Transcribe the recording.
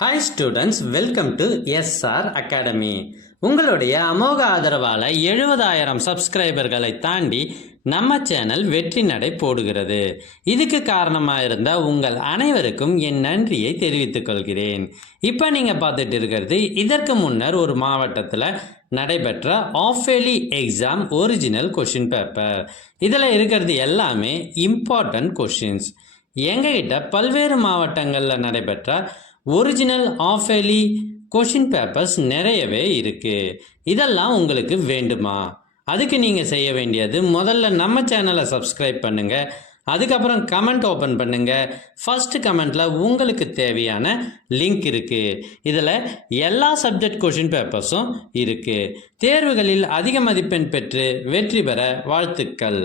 Hi students, welcome to SR academy. உங்களுடைய அமோக ஆதரவால் 70,000 சப்ஸ்கிரைபர்களை தாண்டி நம்ம சேனல் வெற்றி நடை போடுகிறது. இதுக்கு காரணமாக இருந்த உங்கள் அனைவருக்கும் என் நன்றியை தெரிவித்துக் கொள்கிறேன். இப்போ நீங்கள் பார்த்துட்டு இருக்கிறது இதற்கு முன்னர் ஒரு மாவட்டத்தில் நடைபெற்ற half yearly exam original question paper. இதில் இருக்கிறது எல்லாமே இம்பார்ட்டன்ட் கொஷின்ஸ். எங்ககிட்ட பல்வேறு மாவட்டங்களில் நடைபெற்ற ஒரிஜினல் ஆஃபேலி கொஷின் பேப்பர்ஸ் நிறையவே இருக்குது. இதெல்லாம் உங்களுக்கு வேண்டுமா? அதுக்கு நீங்கள் செய்ய வேண்டியது முதல்ல நம்ம சேனலை சப்ஸ்கிரைப் பண்ணுங்கள். அதுக்கப்புறம் கமெண்ட் ஓப்பன் பண்ணுங்கள். ஃபர்ஸ்ட் கமெண்ட்டில் உங்களுக்கு தேவையான லிங்க் இருக்குது. இதில் எல்லா சப்ஜெக்ட் கொஷின் பேப்பர்ஸும் இருக்குது. தேர்வுகளில் அதிக மதிப்பெண் பெற்று வெற்றி பெற வாழ்த்துக்கள்.